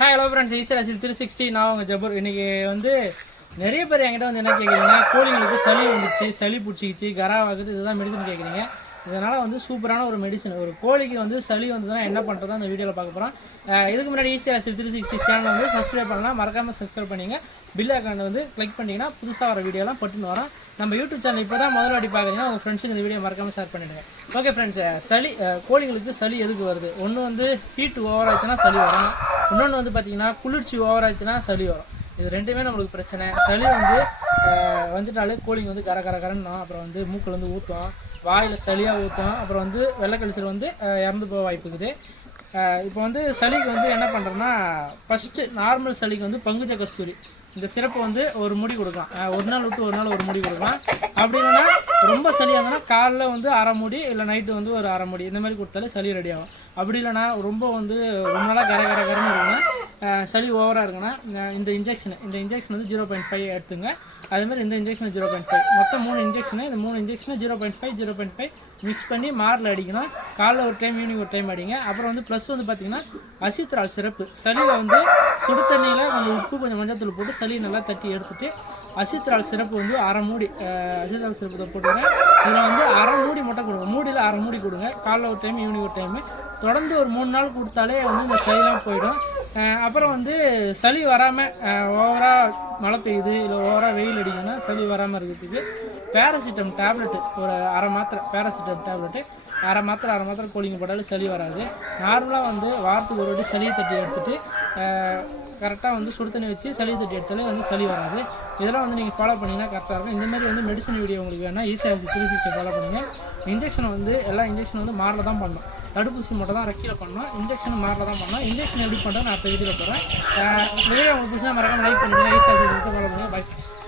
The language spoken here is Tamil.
ஹாய் ஹலோ ஃப்ரெண்ட்ஸ் ஈஸ்வராசில் த்ரீ சிக்ஸ்டி நான் உங்கள் ஜபூர். இன்னைக்கு வந்து நிறைய பேர் என்கிட்ட வந்து என்ன கேட்குறீங்கன்னா கோழிங்களுக்கு சளி வந்துச்சு சளி பிடிச்சிக்கிச்சு கராவாகுது இதுதான் மெடிசன் கேட்குறீங்க இதனால் வந்து சூப்பரான ஒரு மெடிசன் ஒரு கோழிக்கு வந்து சளி வந்ததுன்னா என்ன பண்ணுறதோ அந்த வீடியோவில் பார்க்க போகிறோம் இதுக்கு முன்னாடி ஈஸியாக த்ரீ சிக்ஸ்டி சேனல் வந்து சப்ஸ்கிரைப் பண்ணலாம். மறக்காமல் சப்ஸ்கிரைப் பண்ணிங்க. பில் அக்கௌண்ட் வந்து கிளிக் பண்ணிங்கன்னா புதுசாக வர வீடியோலாம் பட்டுன்னு வரோம். நம்ம யூடியூப் சேனல் இப்போ தான் முதல் அடி பார்க்குறீங்கன்னா உங்கள் ஃப்ரெண்ட்ஸுக்கு இந்த வீடியோ மறக்காமல் ஷேர் பண்ணிடுங்க. ஓகே ஃப்ரெண்ட்ஸ் சளி கோழிகளுக்கு கோழிங்களுக்கு சளி எதுக்கு வருது? ஒன்று வந்து ஹீட் ஓவர் ஆச்சுன்னா சளி வரும். இன்னொன்று வந்து பார்த்தீங்கன்னா குளிர்ச்சி ஓவர் ஆச்சுன்னா சளி வரும். இது ரெண்டுமே நம்மளுக்கு பிரச்சனை. சளி வந்து வந்துட்டாலே கோழிங்க வந்து கர கர கரன்னா அப்புறம் வந்து மூக்கில் வந்து ஊற்றும் வாயில் சளியாக ஊற்றும் அப்புறம் வந்து வெள்ளைக்கழிச்சல் வந்து இறந்து போக வாய்ப்பு இருக்குது. இப்போ வந்து சளிக்கு வந்து என்ன பண்ணுறோன்னா ஃபஸ்ட்டு நார்மல் சளிக்கு வந்து பங்குஜ கஸ்தூரி. இந்த சிறப்பு வந்து ஒரு முடி கொடுக்கலாம். ஒரு நாள் விட்டு ஒரு நாள் ஒரு முடி கொடுக்கலாம். அப்படி இல்லைன்னா ரொம்ப சளியாக இருந்ததுன்னா காலைல வந்து அரை முடி இல்லை நைட்டு வந்து ஒரு அரை முடி இந்த மாதிரி கொடுத்தாலே சளி ரெடி ஆகும். அப்படி இல்லைன்னா ரொம்ப வந்து ரொம்ப நாளாக கர கர கரன்னு இருக்குன்னா சளி ஓவராக இருக்குன்னா இந்த இன்ஜெக்ஷன் இந்த இன்ஜெக்ஷன் வந்து ஜீரோ பாயிண்ட் ஃபைவ் எடுத்துங்க. அதேமாதிரி இந்த இன்ஜெக்ஷன் ஜீரோ பாயிண்ட் ஃபைவ் மொத்தம் மூணு இன்ஜெக்ஷனு இந்த மூணு injection zero point five zero point five mix பண்ணி மாரில் அடிக்கணும். காலைல ஒரு டைம் ஈவினிங் ஒரு டைம் அடிங்க. அப்புறம் வந்து ப்ளஸ் வந்து பார்த்தீங்கன்னா அசித்ரால் சிறப்பு. சளியில் வந்து சுடு தண்ணியில் கொஞ்சம் உப்பு கொஞ்சம் மஞ்சத்தூள் போட்டு சளி நல்லா தட்டி எடுத்துட்டு அசித்ரால் சிறப்பு வந்து அரை மூடி அசித்ரால் சிறப்பு போட்டுக்கிறேன் இதில் வந்து அரை மூடி மட்டும் கொடுங்க. மூடியில் அரை மூடி கொடுங்க. காலைல ஒரு டைம் ஈவினிங் ஒரு டைமு தொடர்ந்து ஒரு மூணு நாள் கொடுத்தாலே வந்து இந்த சளிலாம் போயிடும். அப்புறம் வந்து சளி வராமல் ஓவராக மழை பெய்யுது இல்லை ஓவராக வெயில் அடிக்குதுன்னா சளி வராமல் இருக்கிறதுக்கு பேராசிட்டம் டேப்லெட்டு ஒரு அரை மாத்திரை பேராசிட்டம் டேப்லெட்டு அரை மாத்திரை அரை மாத்திரை கோழிங்க போட்டாலும் சளி வராது. நார்மலாக வந்து வாரத்துக்கு ஒரு வாட்டி சளியை தட்டி எடுத்துட்டு கரெக்டாக வந்து சுடு தண்ணி வச்சு சளி தட்டி எடுத்தாலே வந்து சளி வராது. இதெல்லாம் வந்து நீங்கள் ஃபாலோ பண்ணிங்கன்னா கரெக்டாக இருக்கும். இந்த மாதிரி வந்து மெடிசன் வீடியோ உங்களுக்கு வேணால் ஈஸியாக சிகிச்சை ஃபாலோ பண்ணுங்கள் இன்ஜெக்ஷன் வந்து எல்லா இன்ஜெக்ஷன் வந்து மாரில் தான் பண்ணணும் தடுப்பூசி மட்டும் தான் ரெக்கியில் பண்ணோம். இன்ஜெக்ஷன் மாரில் தான் பண்ணணும் இன்ஜெக்ஷன் எப்படி பண்ணுறது நான் இப்போ வீடியோவில் போகிறேன் நிறைய உங்களுக்கு புதுசாக மறக்காமல் லைக் பண்ணுங்கள் ஈஸியாக